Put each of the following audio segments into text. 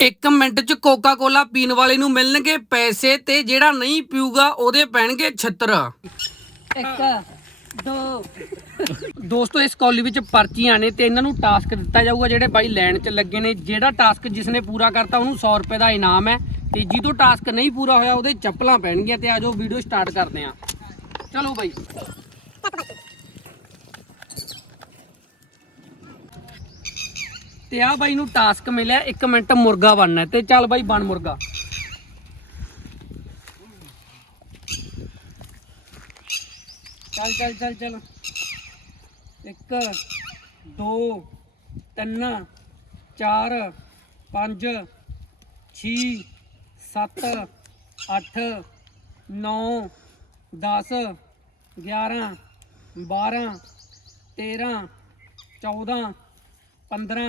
ਇੱਕ ਮਿੰਟ ਚ ਕੋਕਾ ਕੋਲਾ ਪੀਣ ਵਾਲੇ ਨੂੰ ਮਿਲਣਗੇ ਪੈਸੇ ਤੇ ਜਿਹੜਾ ਨਹੀਂ ਪੀਊਗਾ ਉਹਦੇ ਪੈਣਗੇ ਛਿੱਤਰ। ਇੱਕ, ਦੋ। ਦੋਸਤੋ, ਇਸ ਕੌਲੀ ਵਿੱਚ ਪਰਚੀਆਂ ਨੇ ਤੇ ਇਹਨਾਂ ਨੂੰ ਟਾਸਕ ਦਿੱਤਾ ਜਾਊਗਾ ਜਿਹੜੇ ਬਾਈ ਲੈਣ 'ਚ ਲੱਗੇ ਨੇ। ਜਿਹੜਾ ਟਾਸਕ ਜਿਸਨੇ ਪੂਰਾ ਕਰਤਾ, ਉਹਨੂੰ 100 ਰੁਪਏ ਦਾ ਇਨਾਮ ਹੈ ਤੇ ਜਿਹਦੋਂ ਟਾਸਕ ਨਹੀਂ ਪੂਰਾ ਹੋਇਆ, ਉਹਦੇ ਚੱਪਲਾਂ ਪੈਣਗੀਆਂ ਤੇ ਆਜੋ ਵੀਡੀਓ ਸਟਾਰਟ ਕਰਦੇ ਹਾਂ। ਚਲੋ ਬਾਈ। ਤੇ ਆ ਬਾਈ ਨੂੰ ਟਾਸਕ ਮਿਲਿਆ 1 ਮਿੰਟ ਮੁਰਗਾ ਬਣਨਾ ਹੈ ਤੇ ਚੱਲ ਬਾਈ ਬਣ ਮੁਰਗਾ। ਚੱਲ ਚੱਲ ਚੱਲ ਚੱਲ। 1 2 3 4 5 6 7 8 9 10 11 12 13 14 15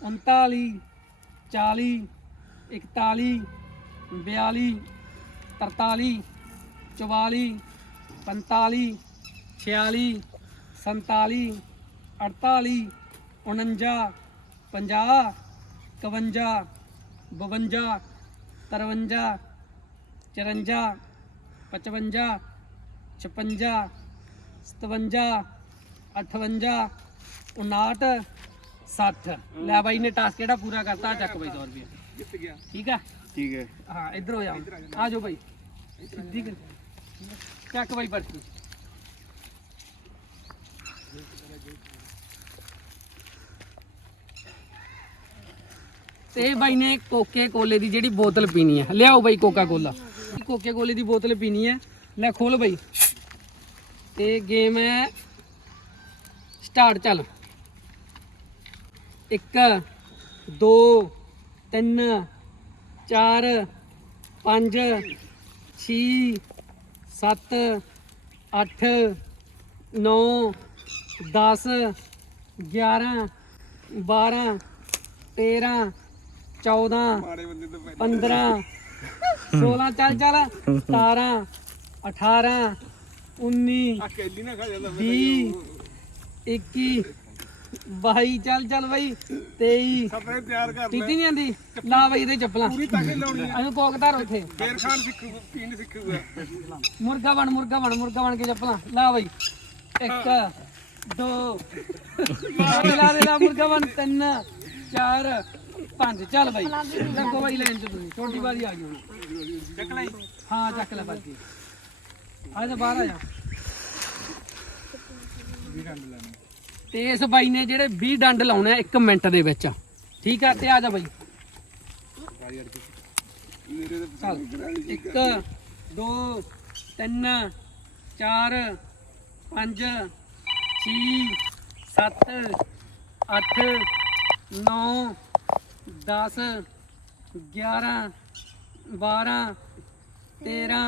39 40 41 42 43 44 45 46 47 48 49 50 51 52 53 54 55 56 57 58 59 60 ਲੈ ਬਾਈ ਨੇ ਟਾਸਕ ਕਿਹੜਾ ਪੂਰਾ ਕਰਤਾ ਚੱਕ ਬਾਈ 100 ਰੁਪਏ। ਜਿੱਤ ਗਿਆ ਠੀਕ ਆ? ਠੀਕ ਹੈ। ਹਾਂ ਇੱਧਰ ਹੋ ਜਾ। ਆ ਜਾਓ ਬਾਈ। ਸਿੱਧੀ ਕਰ ਚੱਕ ਬਾਈ ਪਰਚੀ। ਤੇ ਬਾਈ ਨੇ ਕੋਕੇ ਕੋਲੇ ਦੀ ਜਿਹੜੀ ਬੋਤਲ ਪੀਣੀ ਹੈ ਲਿਆਓ ਬਾਈ ਕੋਕਾ ਕੋਲਾ ਕੋਕੇ ਕੋਲੇ ਦੀ ਬੋਤਲ ਪੀਣੀ ਹੈ ਲੈ ਖੋਲ ਬਾਈ। ਤੇ ਗੇਮ ਹੈ। ਸਟਾਰਟ ਚੱਲ। 1 2 3 4 5 6 7 8 9 10 11 12 13 14 ਮਾੜੇ ਬੰਦੇ ਤੋਂ 15 16 ਚੱਲ ਚੱਲ 17 18 19 ਆ ਕੈਲੀ ਨਾ ਖਾ ਜਾਂਦਾ 20 21 22 ਚੱਲ ਚੱਲ ਬਾਈ। 23 ਸਪਰੇ ਤਿਆਰ ਕਰ ਲੈ। ਪੀਤੀ ਨਹੀਂ ਆਂਦੀ ਲਾ ਬਾਈ ਇਹਦੇ ਚੱਪਲਾਂ। ਪੂਰੀ ਤਾਕਤ ਲਾਉਣੀ ਹੈ ਇਹਨੂੰ ਕੋਕ ਧਰ ਉੱਥੇ। ਫੇਰ ਖਾਣ ਸਿੱਖੂ ਪੀਣ ਸਿੱਖੂਗਾ। ਮੁਰਗਾ ਬਣ ਮੁਰਗਾ ਬਣ ਮੁਰਗਾ ਬਣ ਕੇ ਚੱਪਲਾਂ। ਲਾ ਬਾਈ। ਇੱਕ ਦੋ। ਲਾ ਦੇ ਲਾ ਦੇ ਲਾ ਮੁਰਗਾ ਬਣ। ਤਿੰਨ ਚਾਰ ਪੰਜ। ਚੱਲ ਬਾਈ। ਲੱਗੋ ਬਾਈ ਲੈਣ ਚ ਤੁਸੀਂ। ਛੋਟੀ ਵਾਲੀ ਆ ਗਈ ਹੁਣ। ਚੱਕ ਲੈ ਹਾਂ ਚੱਕ ਲੈ ਬਾਜੀ ਆ ਜਾ ਬਾਹਰ ਆ ਜਾ। ਤੇ ਇਸ ਬਾਈ ਨੇ ਜਿਹੜੇ 20 ਡੰਡ ਲਾਉਣੇ ਆ 1 ਮਿੰਟ ਦੇ ਵਿੱਚ। ਠੀਕ ਆ, ਤੇ ਆ ਜਾ ਬਾਈ। ਮੇਰੇ ਦੇ ਚੱਲ 1 2 3 4 5 6 7 8 9 10 11 12 13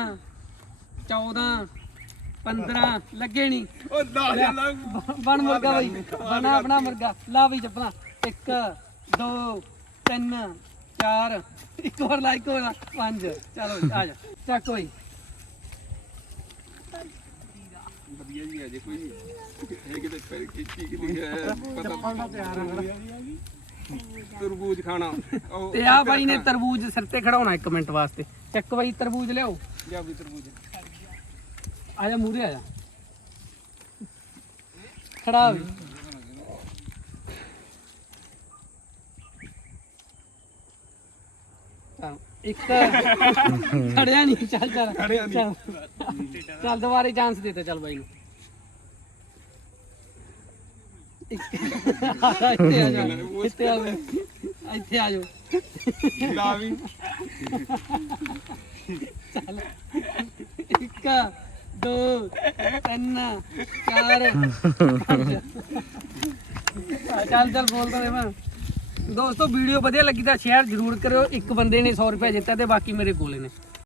14 15 ਲੱਗੇ ਨਹੀਂ ਉਹ ਨਾ ਜਾਣਾ ਬਣ ਮੁਰਗਾ ਬਾਈ। ਬਣਾ ਆਪਣਾ ਮੁਰਗਾ। ਲਾ ਬਈ ਚੱਪਲਾਂ। 1 2 3 4 ਇੱਕ ਹੋਰ ਲਾ ਇੱਕ ਹੋਰ ਲਾ। 5 ਚਲੋ ਆ ਜਾ। ਚੱਕ ਬਈ। ਵਧੀਆ ਜੀ ਅਜੇ ਕੋਈ। ਹੈ ਕਿਤੇ ਫਿਰ ਖਿੱਚੀ ਕਿਤੇ ਹੈ ਪਤਾ ਤਰਬੂਜ ਖਾਣਾ। ਤੇ ਆ ਬਾਈ ਨੇ ਤਰਬੂਜ ਸਿਰ ਤੇ ਖੜਾਉਣਾ 1 ਮਿੰਟ ਵਾਸਤੇ। ਚੱਕ ਬਾਈ ਤਰਬੂਜ ਲਿਆਓ। ਜਾ ਵੀ ਤਰਬੂਜ। ਆ ਜਾ ਮੂਰੇ ਆ ਜਾ। ਖੜਾ ਚੱਲ, ਇੱਕ ਖੜਿਆ ਨਹੀਂ ਚੱਲ ਚੱਲ। ਖੜਿਆ। ਚੱਲ। ਦੁਬਾਰੇ ਚਾਂਸ ਦੇ ਤੇ ਚੱਲ ਬਾਈ ਨੂੰ। ਇੱਕ ਇੱਥੇ ਆ ਜਾ ਇੱਥੇ ਆ ਜਾ। ਇੱਥੇ ਆ ਜਾ। ਲਾ ਵੀ। ਚੱਲ ਇੱਕ। ਦੋ, ਤਿੰਨ, ਚਾਰ। ਪੰਜ ਆ ਚੱਲ ਚੱਲ ਬੋਲਦਾ ਰਹੇ। ਮੈਂ ਦੋਸਤੋ ਵੀਡੀਓ ਵਧੀਆ ਲੱਗੀ ਤਾਂ ਸ਼ੇਅਰ ਜ਼ਰੂਰ ਕਰਿਓ। ਇੱਕ ਬੰਦੇ ਨੇ 100 ਰੁਪਏ ਜਿੱਤਿਆ ਤੇ ਬਾਕੀ ਮੇਰੇ ਕੋਲੇ ਨੇ।